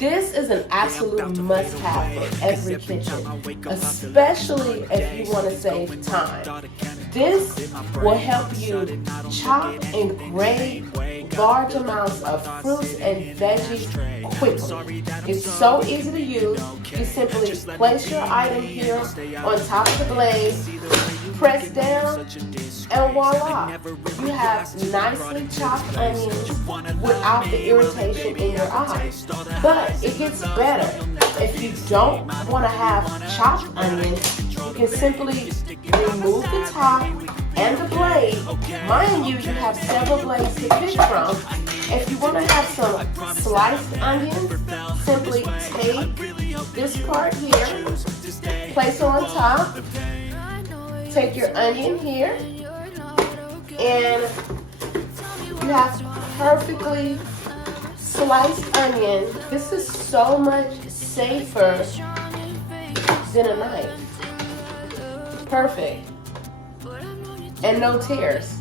This is an absolute must-have for every kitchen, especially if you want to save time. This will help you chop and grate large amounts of fruits and veggies quickly. It's so easy to use. You simply place your item here on top of the blade, press down, and voila! You have nicely chopped onions without the irritation in your eyes. But it gets better. If you don't want to have chopped onions, you can simply remove the top and the blade. Mind you, you have several blades to pick from. If you want to have some sliced onions, simply take this part here, place it on top, take your onion here, and you have perfectly sliced onion. This is so much safer than a knife. Perfect. And no tears.